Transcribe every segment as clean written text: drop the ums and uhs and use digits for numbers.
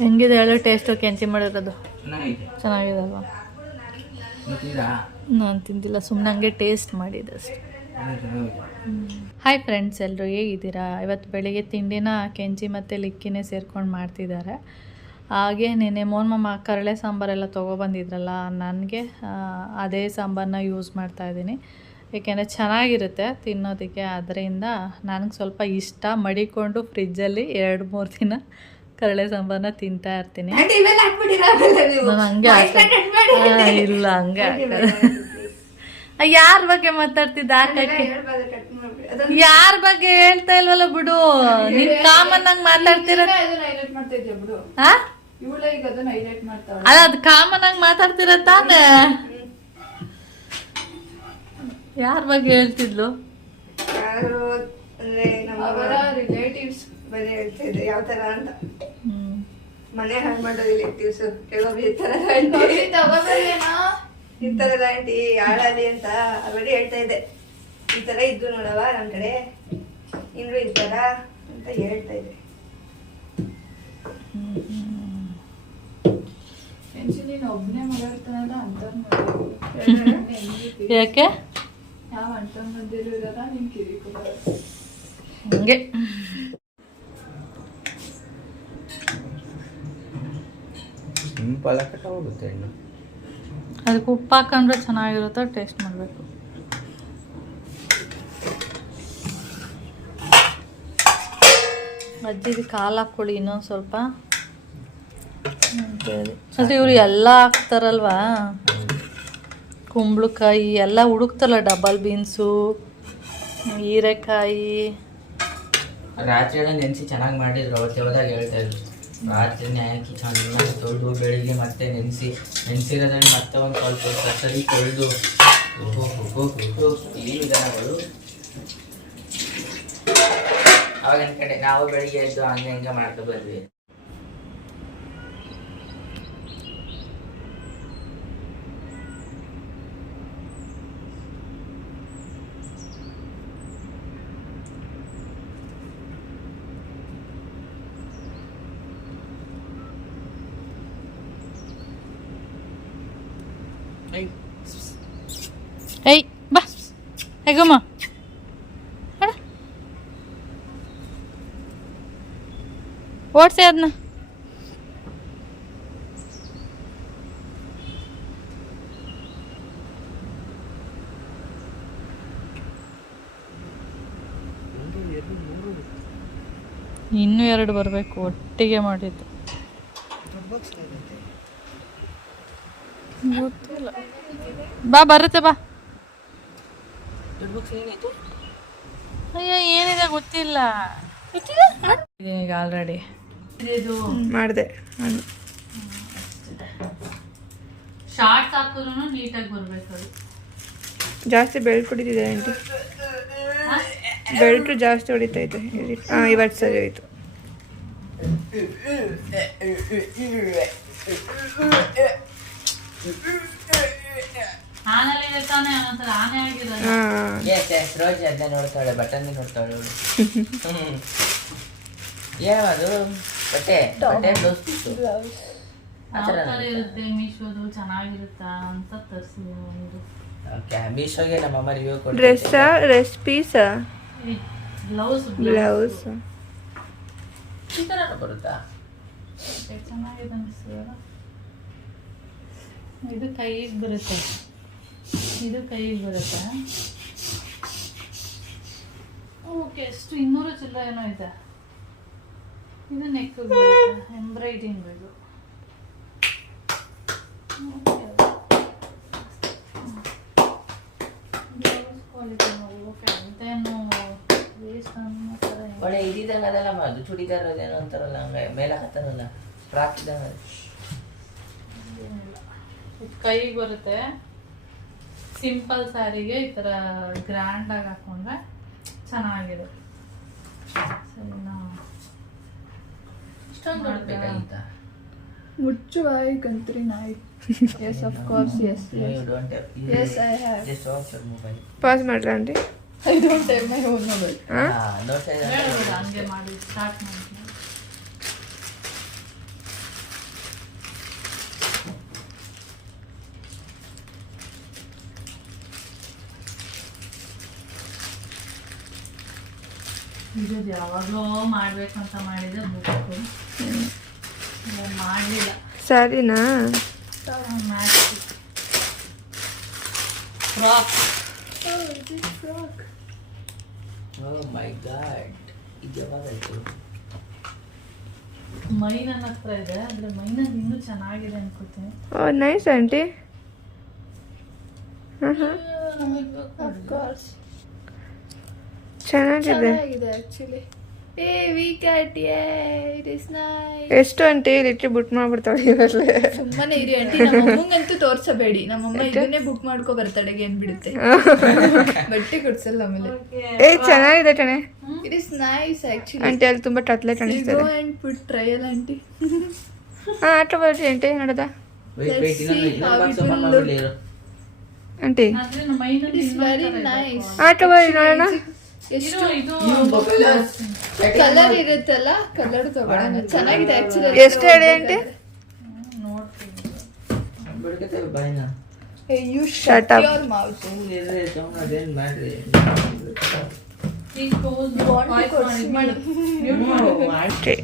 ಹೆಂಗಿದೆ ಹೇಳೋ ಟೇಸ್ಟು ಕೆಂಚಿ ಮಾಡಿರೋದು? ಚೆನ್ನಾಗಿದೆ ಅಲ್ವಾ? ನಾನು ತಿಂದಿಲ್ಲ, ಸುಮ್ಮನೆ ಹಂಗೆ ಟೇಸ್ಟ್ ಮಾಡಿದೆ ಅಷ್ಟೇ. ಹಾಯ್ ಫ್ರೆಂಡ್ಸ್, ಎಲ್ಲರೂ ಹೇಗಿದ್ದೀರಾ? ಇವತ್ತು ಬೆಳಿಗ್ಗೆ ತಿಂಡಿನ ಕೆಂಚಿ ಮತ್ತು ಲಿಕ್ಕಿನೇ ಸೇರ್ಕೊಂಡು ಮಾಡ್ತಿದ್ದಾರೆ. ಹಾಗೆ ನೆನ್ನೆ ಮೋನ್ಮಮ್ಮ ಕರಳೆ ಸಾಂಬಾರೆಲ್ಲ ತೊಗೊಬಂದಿದ್ರಲ್ಲ, ನನಗೆ ಅದೇ ಸಾಂಬಾರನ್ನ ಯೂಸ್ ಮಾಡ್ತಾಯಿದ್ದೀನಿ. ಏಕೆಂದರೆ ಚೆನ್ನಾಗಿರುತ್ತೆ ತಿನ್ನೋದಕ್ಕೆ. ಅದರಿಂದ ನನಗೆ ಸ್ವಲ್ಪ ಇಷ್ಟ. ಮಡಿಕೊಂಡು ಫ್ರಿಜ್ಜಲ್ಲಿ 2-3 ದಿನ ಕರಳೆ ಸಾಂಬಾರನ್ನ ತಿಂತಾ ಇರ್ತೀನಿ. ನಾನು ಹಂಗೆ ಇಲ್ಲ, ಹಂಗೆ ಯಾರ ಬಗ್ಗೆ ಮಾತಾಡ್ತಿದ್ದ? ಯಾರ ಬಗ್ಗೆ ಹೇಳ್ತಾ ಇಲ್ವಲ್ಲ ಬಿಡು. ನೀನ್ ಕಾಮನ್ ಆಗಿ ಮಾತಾಡ್ತಿರ. ಅಲ್ಲ, ಅದು ಕಾಮನ್ ಆಗಿ ಮಾತಾಡ್ತಿರ ತಾನೆ. ಯಾರ ಬಗ್ಗೆ ಹೇಳ್ತಿದ್ಲು? ಅವರ ರಿಲೇಟಿವ್ಸ್ ಬಗ್ಗೆ ಹೇಳ್ತಿದ್ದೆ. ಯಾವ ತರ ಅಂತ ಮನೆ ಹಾಳು ಮಾಡೋ ರಿಲೇಟಿವ್ಸ್ ಈ ತರದ ಆಂಟಿ ಆಳಲಿ ಅಂತ ಆಲ್ರೆಡಿ ಹೇಳ್ತಾ ಇದ್ದೆ. ಈ ತರ ಇದ್ದು ನೋಡವ ನಮ್ ಕಡೆ ಇನ್ನು ಈ ತರ ಅಂತ ಹೇಳ್ತಾ ಇದ್ದೆ. ಒಬ್ನೇ ಮಾತಾಡ್ತಾನಲ್ಲ ಅಂತ ಯಾಕೆ ಯಾವ ಅಂತ ಮಧ್ಯರು ಇರಲ್ಲ ನಿಮ್ ಕಿರಿಕು ಹಂಗೆ. ಸಿಂಪಲ್ ಆಗಿ ಹೋಗುತ್ತೆ ಇನ್ನು. ಅದಕ್ಕೆ ಉಪ್ಪು ಹಾಕೊಂಡ್ರೆ ಚೆನ್ನಾಗಿರುತ್ತೆ. ಟೇಸ್ಟ್ ಮಾಡಬೇಕು. ಅಜ್ಜಿಗೆ ಕಾಲು ಹಾಕ್ಕೊಳ್ಳಿ ಇನ್ನೊಂದು ಸ್ವಲ್ಪ. ಅಂದರೆ ಇವರು ಎಲ್ಲ ಹಾಕ್ತಾರಲ್ವಾ, ಕುಂಬಳಕಾಯಿ ಎಲ್ಲ ಹುಡುಕ್ತಾರಲ್ಲ, ಡಬಲ್ ಬೀನ್ಸು, ಹೀರೆಕಾಯಿ. ರಾತ್ರಿ ಎಲ್ಲ ನೆನೆಸಿ ಚೆನ್ನಾಗಿ ಮಾಡಿದ್ರು. ಅವತ್ತು ಯಾವ್ದಾಗ ಹೇಳ್ತಾ ಇದ್ರು, ರಾತ್ರಿ ಹಾಕಿ ಚೆನ್ನಾಗಿ ತೊಳೆದು ಬೆಳಿಗ್ಗೆ ಮತ್ತೆ ನೆನೆಸಿರೋದ್ರಲ್ಲಿ ಮತ್ತೆ ಒಂದು ಸ್ವಲ್ಪ ಸರಿ ತೊಳೆದು ಈ ವಿಧಾನಗಳು. ಅವಾಗ ಕಡೆ ನಾವು ಬೆಳಿಗ್ಗೆ ಎದ್ದು ಹಂಗೆ ಮಾಡ್ಕೊ ಬಂದ್ವಿ. ಏಯ್ ಬಾ ಹೇಗಮ್ಮ, ಓಡಿಸಿ ಅದನ್ನ. ಇನ್ನೂ 2 ಬರಬೇಕು, ಒಟ್ಟಿಗೆ ಮಾಡಿದ್ದು. ಗೊತ್ತಿಲ್ಲ, ಬಾ ಬರುತ್ತೆ ಬಾ. ಅಯ್ಯ ಏನಿದೆ ಗೊತ್ತಿಲ್ಲ. ಈಗ ಆಲ್ರೆಡಿ ಇದು ಮಾಡಿದೆ. ಶಾರ್ಟ್ಸ್ ಹಾಕಿದ್ರು ನೀಟಾಗಿ ಬರಬೇಕು. ಅದು ಜಾಸ್ತಿ ಬೆಲ್ಟ್ ಹೊಡಿತಿದೆ ಆಂಟಿ. ಬೆಲ್ಟು ಜಾಸ್ತಿ ಹೊಡಿತೈತೆ. ಇವತ್ತು ಸರಿ ಹೋಯ್ತು. ರೋಜ್ ಅದನ್ನ ನೋಡ್ತಾಳೆ, ಬಟನ್ ನೋಡ್ತಾಳೆ. ಯಾವುದು ಬಟ್ಟೆ ಬ್ಲೌಸ್ ಇರುತ್ತೆ ಮೀಶೋದು, ಚೆನ್ನಾಗಿರುತ್ತಾ ಅಂತ ತರಿಸಿದ್ರು. ಮೀಶೋಗೆ ನಮ್ಮಮ್ಮ ರಿವ್ಯೂ ಕೊಟ್ಟು. Dress Pisa? ಬ್ಲೌಸ್ ಈ ಥರ ಬರುತ್ತಾ? ಚೆನ್ನಾಗಿದೆ ಅನಿಸ್ತದ. ಇದು ಕೈಗೆ ಬರುತ್ತೆ, ಇದು ಕೈಗೆ ಬರುತ್ತೆ. ಓಕೆ, ಎಷ್ಟು 200 ಚಿಲ್ಲರೆ ಏನೋ ಇದೆ. ಇದು ನೆಕ್ ಬರುತ್ತೆ, ಎಂಬ್ರಾಯ್ಡಿಂಗ್. ಇದು ಕ್ವಾಲಿಟಿ ಓಕೆ ಅಂತೇನು ವೇಸ್ಟ್ ಅನ್ನೋ ಥರ ಒಳ್ಳೆ ಇದ್ದಿದ್ದಂಗೆ ಅದಲ್ಲಮ್ಮ. ಅದು ಚೂಡಿದಾರ್ ಅದೇನೋ ಅಂತಾರಲ್ಲ, ಹಂಗೆ ಮೇಲೆ ಹಾಕ್ತಾರಲ್ಲ, ಫ್ರಾಕ್ ಇದ್ದಂಗೆ. ಕೈಗೆ ಬರುತ್ತೆ. ಸಿಂಪಲ್ ಸ್ಯಾರಿಗೆ ಈ ಥರ ಗ್ರ್ಯಾಂಡಾಗಿ ಹಾಕೊಂಡ್ರೆ ಚೆನ್ನಾಗಿದೆ. ಸರಿನಾ? ಇಷ್ಟೊಂದು ನೋಡ್ಬೇಕಾಗಿತ್ತ? ಮುಚ್ಚುವಾಯಿ ಕಂತ್ರಿ ನಾಯಿ. Yes, of course, yes. You don't have. Yes, I have. Just watch your mobile. Pause ಮಾಡ್ಲಾ aunty? I don't have my own mobile. No say that. ಹಂಗೆ ಮಾಡಿ ಸ್ಟಾರ್ಟ್ ಮಾಡಿ. ಇದು ಯಾವಾಗಲೂ ಮಾಡಬೇಕು ಅಂತ ಮಾಡಿದೆ ಬುಕ್ಕು ಮಾಡಲಿಲ್ಲ. ಸರಿನಾ? ಫ್ರಾಕ್ ಓ ಮೈ ಗಾಡ್, ಇದು ಯಾವಾಗಾಯ್ತು? ಮೈ ನನ್ನ ಹತ್ರ ಇದೆ, ಆದರೆ ಮೈನಲ್ಲಿ ಇನ್ನೂ ಚೆನ್ನಾಗಿದೆ ಅನ್ಕೋತೀನಿ. Oh nice aunty. ಚೆನ್ನಾಗಿದೆ ಆಕ್ಚುಲಿ. ಏ V cut it is nice. ಎಷ್ಟು ಆಂಟಿ ಲಿಟ್ರಿ ಬುಟ್ ಮಾಡ್ಬಿಡ್ತಾಳೆ ಇವರಲ್ಲೇ. ಸುಮ್ಮನೆ ಇರಿ ಆಂಟಿ, ನಮ್ಮ ಅಮ್ಮಂಗಂತೂ ತೋರ್ಸಬೇಡಿ. ನಮ್ಮಮ್ಮ ಇದನ್ನೇ ಬುಕ್ ಮಾಡ್ಕೊ ಬರ್ತಾಳೆಗೆ ಏನ್ಬಿಡುತ್ತೆ. ಬಟ್ಟೆ ಕೊಡ್ಸಲ್ಲ ಆಮೇಲೆ. ಏ ಚೆನ್ನಾಗಿದೆ ಕಣೆ it is nice actually. Aunty ಅಲ್ಲಿ ತುಂಬಾ ಟತ್ಲೆ ಕಾಣಿಸ್ತಾರೆ. Go and put trial aunty. ಹಾ ಆಟ ಬರ್ರಿ ಆಂಟಿ ನೋಡದ ವೆಯ್ಟ್ ಇನ್ನೊಂದು ಬಾಕ್ಸ್ ಓಪನ್ ಮಾಡ್ಬಿಡ್ಲಿ ಇರು. ಆಂಟಿ ಆದರೆ ನಮ್ಮ ಮೈನಲ್ಲಿ ಇಟ್ಸ್ ವೆರಿ ನೈಸ್. ಆಟ ಬರ್ರಿ ನೋಡೋಣ. ಎಷ್ಟು ಇದು ಕಲರ್ ಇರುತ್ತಲ್ಲ, ಕಲರ್ ತಗೊಳ್ಳೋಣ. ಚೆನ್ನಾಗಿದೆ ಆಕ್ಚುಲಿ. ಎಷ್ಟು ಹೇಳಿ ಆಂಟಿ? ನೋಡ್ತೀನಿ. ಬಿಡ್ಕತ್ತೆ ಬಾಯ್ನ. You Shut shut up. Your mouth. ಸುಮ್ಮನೆ ಅದೇನು ಮಾಡ್ರಿ. ಈಗ ಪೋಸ್ Want to ವಾಯ್ಸ್ ಕೊಡ್ಸಿ ಮಾಡಿ ಆಂಟಿ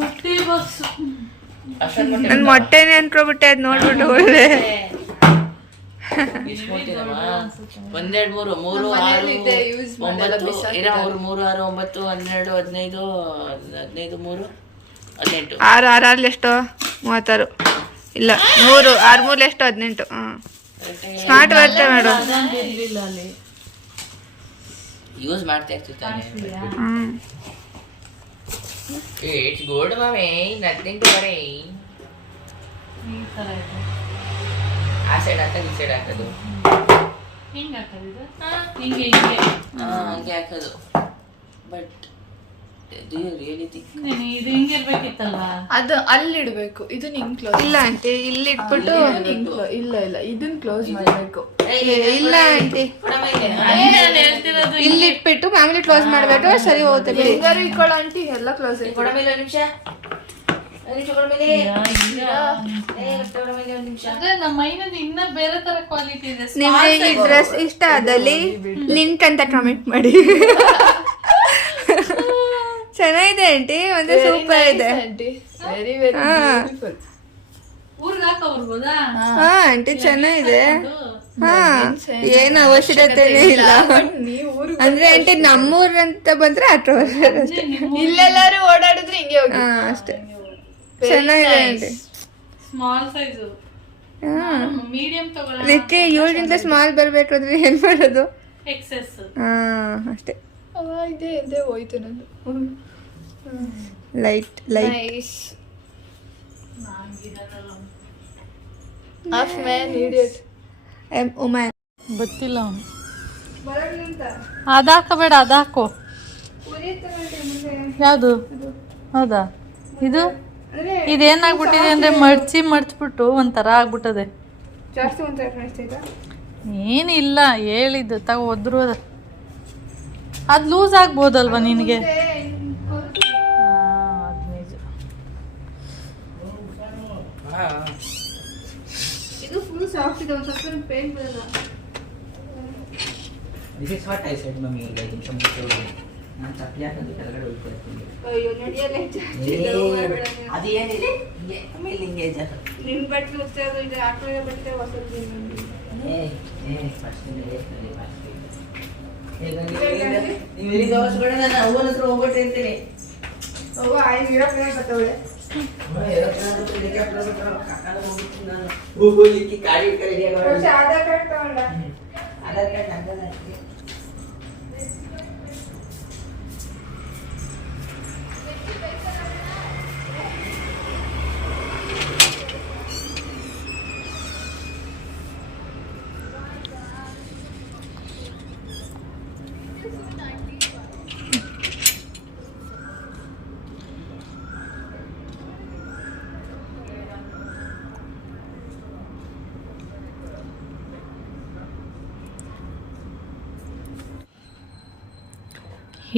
ಮೊಟ್ಟೆ ಬಾಕ್ಸ್. ನನ್ ಮೊಟ್ಟೆನೆ ಅನ್ಕೊಬಿಟ್ಟೆ ಅದ್ ನೋಡ್ಬಿಟ್ಟು ಒಳ್ಳೆ. ಒಂದೆರಡು ಮೂರು ಮೂರು ಆರು ಮನೇಲಿ ಇದೆ, use ಮಾಡಲ್ಲ, 9 ಬಿಸಾಕಿದ್ದಾರೆ. 3 6 9 12 15 15 3 18. 6 6 6 ಎಷ್ಟು 36 ಇಲ್ಲ 3 6 3 ಎಷ್ಟು 18. ಸ್ಮಾರ್ಟ್ ಬರುತ್ತೆ ಮೇಡಮ್. ಅದೊಂದು ಇರ್ಲಿಲ್ಲ ಅಲ್ಲಿ. ಯೂಸ್ ಮಾಡ್ತಾ ಇರ್ತೀವಿ ತಾನೇ. Hmm it's good mummy, nothing to worry. ಈ ಥರ ಇದೆ. ಆ ಸೈಡ್ ಹಾಕೋದು ಈ ಸೈಡ್ ಹಾಕೋದು ಹಿಂಗೆ ಹಾಕೋದಿದೆ, ಹಿಂಗೆ ಹಿಂಗೆ. ಹಂಗೆ ಹಾಕೋದು. But do you really think ನೀನು ಇದು ಹಿಂಗೆ ಇರ್ಬೇಕಿತ್ತಲ್ವಾ? ಅದು ಅಲ್ಲಿ ಇಡ್ಬೇಕು. ಇದು ನಿಂಗ್ ಕ್ಲೋಸ್ ಇಲ್ಲ ಆಂಟಿ ಇಲ್ಲಿ ಇಟ್ಬಿಟ್ಟು ಇಲ್ಲ ಇಲ್ಲ ಇದನ್ನ ಕ್ಲೋಸ್ ಮಾಡ್ಬೇಕು. ಇಲ್ಲ ಆಂಟಿ ನಾನು ಹೇಳ್ತಿರೋದು ಇಲ್ಲಿ ಇಟ್ಬಿಟ್ಟು ಮಾಮೂಲಿ ಕ್ಲೋಸ್ ಮಾಡ್ಬೇಕು. ಸರಿ ಹೋಗುತ್ತೆ ಬಿಡಿ. ಹೆಂಗಾರು ಇಟ್ಕೊಳ್ಳೋ ಆಂಟಿ, ಎಲ್ಲ ಕ್ಲೋಸ್ ಕೊಡ ಮೇಲೆ ಒಂದು ನಿಮಿಷ, ಒಂದು ನಿಮಿಷ ಕೊಡ ಮೇಲೆ. ಕೊಡ ಮೇಲೆ ಒಂದು ನಿಮಿಷ. ಅದೇ ನಮ್ಮ ಮೈನಲ್ಲಿ ಇನ್ನ ಬೇರೆ ತರ ಕ್ವಾಲಿಟಿ ಇದೆ. ನಿಮ್ಗೆ ಈ ಡ್ರೆಸ್ ಇಷ್ಟ ಆದಲ್ಲಿ ಲಿಂಕ್ ಅಂತ ಕಮೆಂಟ್ ಮಾಡಿ. ಚೆನ್ನಾಗಿದೆ ಆಂಟಿ, ಒಂದು ಸೂಪರ್ ಇದೆ. ಆಂಟಿ ವೆರಿ ವೆರಿ ಹಾ. ಬ್ಯೂಟಿಫುಲ್. ಊರ್ಗೆ ಹಾಕೋರ್ಬೋದಾ? ಹಾ ಆಂಟಿ ಚೆನ್ನಾಗಿದೆ. ಹಾ ಏನು ಅವಶ್ಯಕತೆನೇ ಇಲ್ಲ. ನೀವು ಅಂದ್ರೆ ಆಂಟಿ ನಮ್ಮೂರ್ ಅಂತ ಬಂದ್ರೆ ಆಟೋ ಅಷ್ಟೇ. ಇಲ್ಲೆಲ್ಲಾರು ಓಡಾಡಿದ್ರೆ ಹಿಂಗೆ ಹೋಗಿ. ಹಾ ಅಷ್ಟೇ ಚೆನ್ನಾಗಿದೆ ಆಂಟಿ. ಸ್ಮಾಲ್ ಸೈಜು ಹಾ ಮೀಡಿಯಂ ತಗೊಳ್ಳೋಣ. ಇದಕ್ಕೆ ಇವ್ರಿಗಿಂತ ಸ್ಮಾಲ್ ಬರ್ಬೇಕು ಅಂದ್ರೆ ಏನ್ ಮಾಡೋದು? ಎಕ್ಸೆಸ್. ಹಾ ಅಷ್ಟೇ. ಇದೆ ಇದೆ ಹೋಯ್ತು ನಂದು. Light light nice. Half man idiot. Woman ಗೊತ್ತಿಲ್ಲ ಅವನು. ಅದಾಕಬೇಡ, ಅದಾಕೋ. ಯಾವುದು? ಹೌದಾ? ಇದು ಇದೇನಾಗ್ಬಿಟ್ಟಿದೆ ಅಂದ್ರೆ ಮಡ್ಚ್ಬಿಟ್ಟು ಒಂಥರ ಆಗ್ಬಿಟ್ಟದೆ. ಜಾಸ್ತಿ ಒಂಥರ ಕಾಣಿಸ್ತಿಲ್ಲ. ಏನಿಲ್ಲ ಹೇಳಿದ್ದು ತಗೋ ಒದ್ರು. ಅದು ಲೂಸ್ ಆಗ್ಬೋದಲ್ವಾ ನಿನಗೆ? ಅದು ನಿಜ. ಇದು ಫುಲ್ ಸಾಫ್ಟ್ ಇದೆ, ಒಂದು ಸ್ವಲ್ಪ ಪೇನ್ ಬರಲ್ಲ. This is what I said, mummy. Like in some video. ನಾನು ಚಪ್ಪಲಿ ಹಾಕೋದು ಕೆಳಗಡೆ ಉಳ್ಕೊಳ್ತೀನಿ. ಅಯ್ಯೋ ನಡೆಯಲ್ಲ. ಅದು ಏನಿದೆ ಹಿಂಗೆ ಆಮೇಲೆ ಹಿಂಗೆ ಜಾಗ. ನಿನ್ ಬಟ್ಟೆ ಉತ್ತರ ಇದು ಹಾಕೊಳ್ಳೋ ಬಟ್ಟೆ ಹೊಸದು. ಫಸ್ಟ್ ನೀವು ಇಲ್ಲಿ ದೋಸ್ಗಳು ನಾನು ಅವ್ವನ ಹತ್ರ ಹೋಗ್ಬಿಟ್ರಿ ಅಂತೀನಿ. ಅವ್ವ ಐದು ಇರೋಕೆ ಬರ್ತವಳೆ. ಆಧಾರ್ ಕಾರ್ಡ್ ತಗೊಂಡ. ಆಧಾರ್ ಕಾರ್ಡ್ ನಂದಲ್ಲ.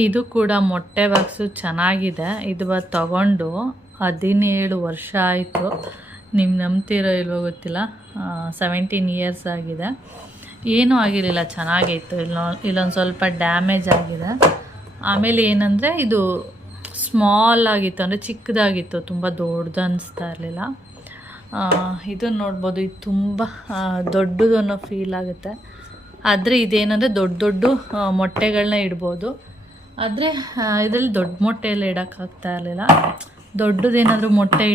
ಇದು ಕೂಡ ಮೊಟ್ಟೆ ಬಾಕ್ಸು ಚೆನ್ನಾಗಿದೆ. ಇದು ತಗೊಂಡು 17 ವರ್ಷ ಆಯಿತು. ನೀವು ನಂಬ್ತಿರೋ ಇಲ್ವೋ ಗೊತ್ತಿಲ್ಲ, 17 ಇಯರ್ಸ್ ಆಗಿದೆ. ಏನೂ ಆಗಿರಲಿಲ್ಲ, ಚೆನ್ನಾಗಿತ್ತು. ಇಲ್ಲೊಂದು ಸ್ವಲ್ಪ ಡ್ಯಾಮೇಜ್ ಆಗಿದೆ. ಆಮೇಲೆ ಏನಂದರೆ ಇದು ಸ್ಮಾಲ್ ಆಗಿತ್ತು, ಅಂದರೆ ಚಿಕ್ಕದಾಗಿತ್ತು, ತುಂಬ ದೊಡ್ಡದು ಅನ್ನಿಸ್ತಾ ಇರಲಿಲ್ಲ. ಇದನ್ನು ನೋಡ್ಬೋದು, ಇದು ತುಂಬ ದೊಡ್ಡದು ಅನ್ನೋ ಫೀಲ್ ಆಗುತ್ತೆ. ಆದರೆ ಇದೇನಂದರೆ ದೊಡ್ಡ ದೊಡ್ಡ ಮೊಟ್ಟೆಗಳನ್ನ ಇಡ್ಬೋದು. ಆದರೆ ಇದರಲ್ಲಿ ದೊಡ್ಡ ಮೊಟ್ಟೆ ಎಲ್ಲ ಇಡೋಕ್ಕಾಗ್ತಾ ಇರಲಿಲ್ಲ. ದೊಡ್ಡದೇನಾದರೂ ಮೊಟ್ಟೆ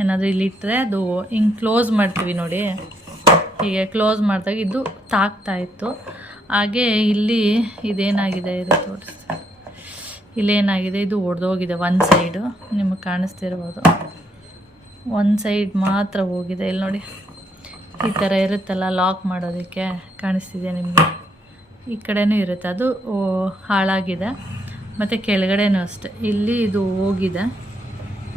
ಏನಾದರೂ ಇಲ್ಲಿ ಇಟ್ಟರೆ ಅದು ಹಿಂಗೆ ಕ್ಲೋಸ್ ಮಾಡ್ತೀವಿ ನೋಡಿ, ಹೀಗೆ ಕ್ಲೋಸ್ ಮಾಡಿದಾಗ ಇದು ತಾಗ್ತಾಯಿತ್ತು. ಹಾಗೆ ಇಲ್ಲಿ ಇದೇನಾಗಿದೆ ಇದು ತೋರಿಸ್ತೀನಿ. ಇಲ್ಲೇನಾಗಿದೆ, ಇದು ಒಡೆದೋಗಿದೆ ಒಂದು ಸೈಡು, ನಿಮಗೆ ಕಾಣಿಸ್ತಿರ್ಬೋದು. ಒಂದು ಸೈಡ್ ಮಾತ್ರ ಹೋಗಿದೆ. ಇಲ್ಲಿ ನೋಡಿ, ಈ ಥರ ಇರುತ್ತಲ್ಲ ಲಾಕ್ ಮಾಡೋದಕ್ಕೆ, ಕಾಣಿಸ್ತಿದೆ ನಿಮಗೆ? ಈ ಕಡೆನೂ ಇರುತ್ತೆ, ಅದು ಹಾಳಾಗಿದೆ. ಮತ್ತು ಕೆಳಗಡೆನೂ ಅಷ್ಟೆ, ಇಲ್ಲಿ ಇದು ಹೋಗಿದೆ.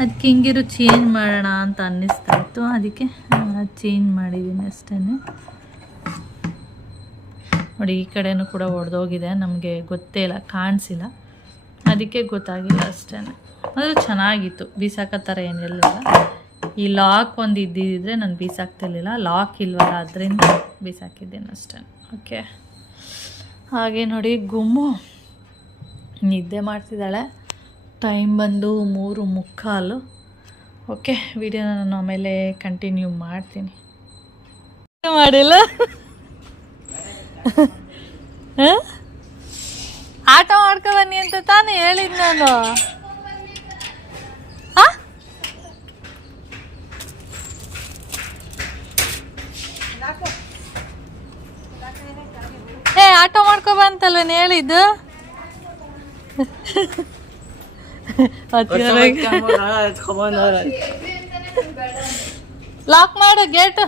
ಅದಕ್ಕೆ ಹಿಂಗಿರು ಚೇಂಜ್ ಮಾಡೋಣ ಅಂತ ಅನ್ನಿಸ್ತಾ ಇತ್ತು, ಅದಕ್ಕೆ ಚೇಂಜ್ ಮಾಡಿದ್ದೀನಿ ಅಷ್ಟೇ. ನೋಡಿ, ಈ ಕಡೆನೂ ಕೂಡ ಒಡೆದೋಗಿದೆ, ನಮಗೆ ಗೊತ್ತೇ ಇಲ್ಲ, ಕಾಣಿಸಿಲ್ಲ, ಅದಕ್ಕೆ ಗೊತ್ತಾಗಿಲ್ಲ ಅಷ್ಟೇ. ಆದರೆ ಚೆನ್ನಾಗಿತ್ತು, ಬೀಸಾಕೋ ಥರ ಏನಿರಲಿಲ್ಲ. ಈ ಲಾಕ್ ಒಂದು ಇದ್ದಿದ್ದರೆ ನಾನು ಬೀಸಾಕ್ತಿರ್ಲಿಲ್ಲ, ಲಾಕ್ ಇಲ್ವಲ್ಲ ಅದರಿಂದ ಬೀಸಾಕಿದ್ದೇನೆ ಅಷ್ಟೇ. ಓಕೆ, ಹಾಗೆ ನೋಡಿ ಗುಮ್ಮು ನಿದ್ದೆ ಮಾಡ್ತಿದ್ದಾಳೆ. ಟೈಮ್ ಬಂದು 3:45. ಓಕೆ, ವಿಡಿಯೋನ ನಾನು ಆಮೇಲೆ ಕಂಟಿನ್ಯೂ ಮಾಡ್ತೀನಿ. ಮಾಡಿಲ್ಲ ಆಟ ಮಾಡ್ಕೊ ಬನ್ನಿ ಅಂತ ತಾನೇ ಹೇಳಿದ್ ನಾನು. ಆಟ ಮಾಡ್ಕೊ ಬಂತಲ್ವೇನು ಹೇಳಿದ್ದು? ಲಾಕ್ ಮಾಡು ಗೇಟ್.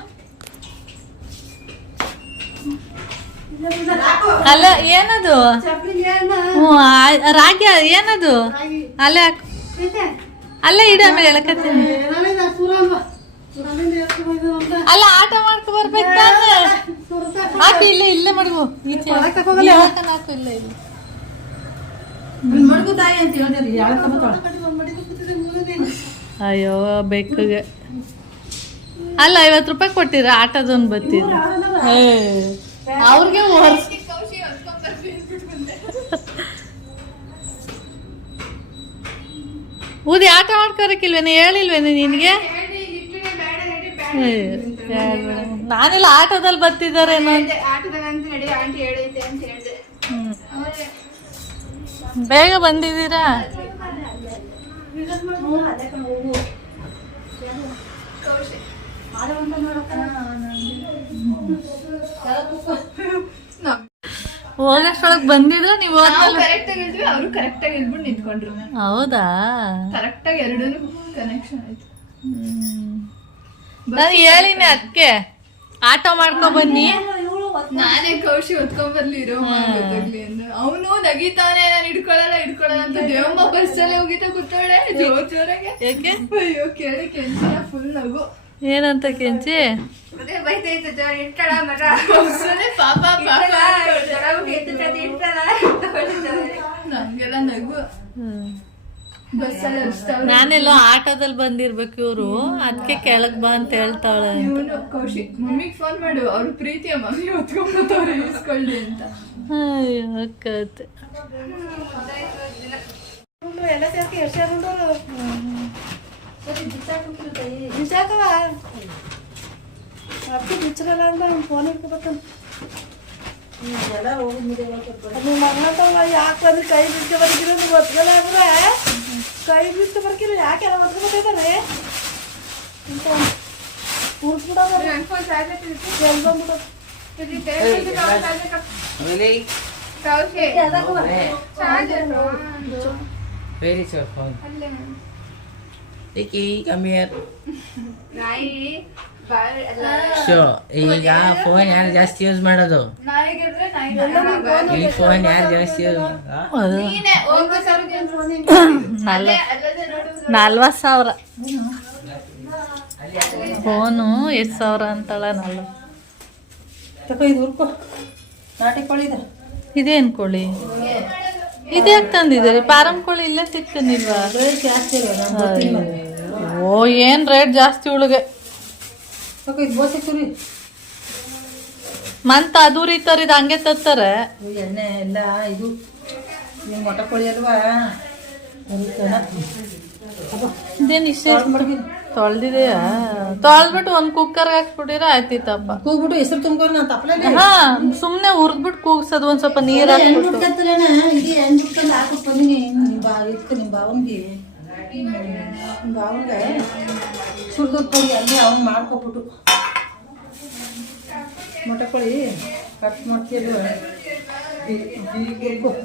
ಅಲ್ಲ ಏನದು? ರಾಗಿ ಏನದು? ಅಲ್ಲೇ ಹಾಕು, ಅಲ್ಲೇ ಇಡು, ಆಮೇಲೆ ಎಳಕತ್ತೀನಿ. ಅಲ್ಲ ಆಟ ಮಾಡ್ಕೊ ಬರ್ಬೇಕು ತಾನೆ. ಹಾಕು, ಇಲ್ಲೇ ಇಲ್ಲೇ ಮಡಗು, ಈಚೆ ಹಾಕು, ಇಲ್ಲೇ ಇಲ್ಲ. ಅಯ್ಯೋ ಬೆಕ್ಕಗೆ ಅಲ್ಲ 50 ರೂಪಾಯಿ ಕೊಟ್ಟಿರ ಆಟದೊಂದು ಬತ್ತಿದ್ರು ಅವ್ರಿಗೆ ಊದಿ ಆಟ ಮಾಡ್ಕೊರಕ್ಕಿಲ್ವೇನೆ, ಹೇಳಿಲ್ವೇನೆ ನಿನ್ಗೆ? ನಾನೆಲ್ಲ ಆಟೋದಲ್ಲಿ ಬರ್ತಿದ್ದಾರೇನೋ. ಬೇಗ ಬಂದಿದ್ದೀರಾ? ಹೋಗಷ್ಟೊಳಗ್ ಬಂದಿದ್ರು ನೀವು. ಅವರು ಕರೆಕ್ಟ್ ಆಗಿ ಹೇಳ್ಬಿಟ್ಟು ನಿಂತ್ಕೊಂಡ್ರು. ಹೌದಾ? ಕರೆಕ್ಟ್ ಆಗಿ ಎರಡೂ ಕನೆಕ್ಷನ್ ಆಯ್ತು. ನಾನು ಹೇಳಿನಿ ಅದಕ್ಕೆ ಆಟೋ ಮಾಡ್ಕೊ ಬನ್ನಿ. ನಾನೇ ಕೌಶಿ ಹೊತ್ಕೊಂಡ್ ಬರ್ಲಿ ಇರೋ ಗೊತ್ತಾಗ್ಲಿ ಅಂದ. ಅವನು ನಗಿತಾನೆ, ನಾನು ಹಿಡ್ಕೊಳಲ್ಲ ಅಂತ ದೇವಮ್ಮ ಬಸ್ಸಲ್ಲೇ ಹೋಗಿದ್ದ ಕೂತಾಳೆ ಜೋರಾಗೆ. ಯಾಕೆ? ಅಯ್ಯೋ ಕೇಳಿ ಕೆಂಚಿನ ಫುಲ್ ನಗು. ಏನಂತ ಕೆಂಚಿ? ನಮ್ಗೆಲ್ಲ ನಗು. ನಾನೆಲ್ಲೋ ಆಟೋದಲ್ಲಿ ಬಂದಿರ್ಬೇಕು ಇವ್ರು, ಅದಕ್ಕೆ ಕೆಳಗ್ ಬಾ ಅಂತ ಹೇಳ್ತಾವಳ. ಇವನು ಕೌಶಿ ಮಮ್ಮಿಗೆ ಫೋನ್ ಮಾಡು, ಅವ್ರು ಪ್ರೀತಿಯ ಮಮ್ಮಿ ಹೊತ್ಕೊಂಡ್ಬರ್ತಾವ್ರೆ ಇಸ್ಕೊಳ್ಳಿ ಅಂತ. ಅಯ್ಯೋ ಕತೆ. ಎಲ್ಲ ಸೇರ್ಕೆ ಎಷ್ಟಾರು ಬಿಚ್ಚರಲ್ಲ ಅಂತ ಫೋನ್ ಇಟ್ಕೋಬೇಕಂತ ನಿಮ್ಮ ಮಗನ ಯಾಕೆ ಬಂದು ಕೈ ಬಿಟ್ಟು ಬರ್ಕಿರೋ ಗೊತ್ತಲ್ಲ ಅಂದ್ರೆ ಕೈ ಬಿಟ್ಟು ಬರ್ಕಿರೋ ಯಾಕೆ ಎಲ್ಲ ಹೊತ್ಕೊಬತ್ತೈತಾರೆ ಅಂತ Very sure phone. Vicky, come here. Sure. ಈಗ ಫೋನ್ ಯಾರು ಜಾಸ್ತಿ ಯೂಸ್ ಮಾಡೋದು? ಈ ಫೋನ್ ಯಾರು ಜಾಸ್ತಿ ಯೂಸ್ ಮಾಡೋದು? 40,000 ಫೋನು 8,000 ಅಂತಾಳ. 40 ಇದೇನು ಕೋಳಿ? ಇದ್ಯಾಕೆ ತಂದಿದ್ದೀರಿ? ಪಾರಂ ಕೋಳಿ ಇಲ್ಲೇ ಸಿಗ್ತಾನಿಲ್ವಾ? ಓ, ಏನು ರೇಟ್ ಜಾಸ್ತಿ ಉಳಿಗೆ. ಸಾಕು ಇದು ಬೋಸೆ ತುರಿ ಮಂತ ಅದು ರೀತಾರೆ ಇದು ಹಂಗೆ ತತ್ತಾರೆ ಇದು ಎಣ್ಣೆ ಎಲ್ಲ ಇದು ಏನು ಮೊಟ್ಟೆ ಕೋಳಿ ಅಲ್ವಾ ಇದೇನು ಇಷ್ಟೇ ತೊಳ್ದಿದೆಯಾ ತೊಳ್ದ್ಬಿಟ್ಟು ಒಂದು ಕುಕ್ಕರ್ಗೆ ಹಾಕ್ಬಿಟ್ಟಿರ ಆಯ್ತಿತ್ತಪ್ಪ ಕೂಗ್ಬಿಟ್ಟು ಹೆಸರು ತುಂಬ್ಕೊಂಡು ನಾನು ತಪ್ಪಲೇ ಹಾ ಸುಮ್ಮನೆ ಹುರಿದ್ಬಿಟ್ಟು ಕೂಗ್ಸೋದು ಒಂದು ಸ್ವಲ್ಪ ನೀರು ಹಾಕ್ಬಿಟ್ಟು ಬಿಡ್ಕತ್ತಲೇನ ಇದು ಎಣ್ಣೆ ಬಿಡ್ಕೊಂಡು ಹಾಕಕ್ಕೆ ಬಂದಿನಿ ನಿಮ್ಮ ಭಾವನ್ಗೆ ನಿಮ್ಮ ಭಾವನ್ಗೆ ಸುರಿದೋಗಿ ಅಲ್ಲೇ ಅವ್ನು ಮಾಡ್ಕೊಬಿಟ್ಟು ಮೊಟ್ಟೆ ಕೋಳಿ ಕಟ್ ಮಾಡ್ತೀಯಲ್ವ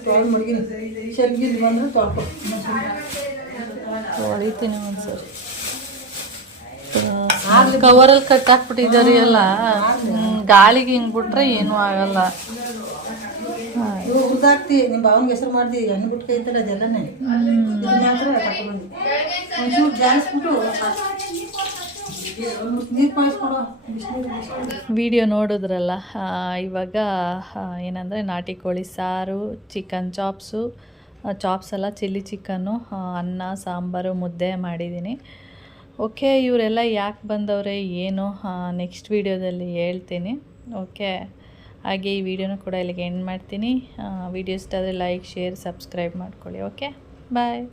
ತೊಳೆದು ಮಡಗಿನಿ ಶರ್ಗಿಲ್ ಬಂದ್ರೆ ತೊಳ್ಕೊ ತೊಳಿತೀನಿ ಒಂದ್ಸರಿ ಕವರಲ್ಲಿ ಕಟ್ ಹಾಕ್ಬಿಟ್ಟಿದ್ದಾರೆ ಎಲ್ಲ ಗಾಳಿಗೆ ಹಿಂಗ್ ಬಿಟ್ರೆ ಏನೂ ಆಗಲ್ಲ ಇವು ಹುರಿದಾಕ್ತಿ ನಿಮ್ಮ ಭಾವನ್ಗೆ ಹೆಸರು ಮಾಡ್ದಿ ಎಣ್ಣೆ ಬಿಟ್ಕೆ ಐತಲ್ಲ ಅದೆಲ್ಲನೇ ಇದು ಮಾತ್ರ ತಗೊಂಡು ಒಂಚೂರು ಜಾಲಿಸ್ಬಿಟ್ಟು ನೀರು ಪಾಯಿಸ್ಕೊಡು ಬಿಸಿನೀರು ವಿಡಿಯೋ ನೋಡಿದ್ರಲ್ಲ ಇವಾಗ ಏನಂದರೆ ನಾಟಿ ಕೋಳಿ ಸಾರು ಚಿಕನ್ ಚಾಪ್ಸ್ ಎಲ್ಲ ಚಿಲ್ಲಿ ಚಿಕನ್ನು ಅನ್ನ ಸಾಂಬಾರು ಮುದ್ದೆ ಮಾಡಿದ್ದೀನಿ. ಓಕೆ, ಇವರೆಲ್ಲ ಯಾಕೆ ಬಂದವ್ರೆ ಏನು ನೆಕ್ಸ್ಟ್ ವೀಡಿಯೋದಲ್ಲಿ ಹೇಳ್ತೀನಿ. ಓಕೆ, ಹಾಗೆ ಈ ವಿಡಿಯೋನ ಕೂಡ ಇಲ್ಲಿಗೆ ಎಂಡ್ ಮಾಡ್ತೀನಿ. ವಿಡಿಯೋ ಇಷ್ಟ ಆದರೆ ಲೈಕ್, ಶೇರ್, ಸಬ್ಸ್ಕ್ರೈಬ್ ಮಾಡ್ಕೊಳ್ಳಿ. ಓಕೆ, ಬಾಯ್.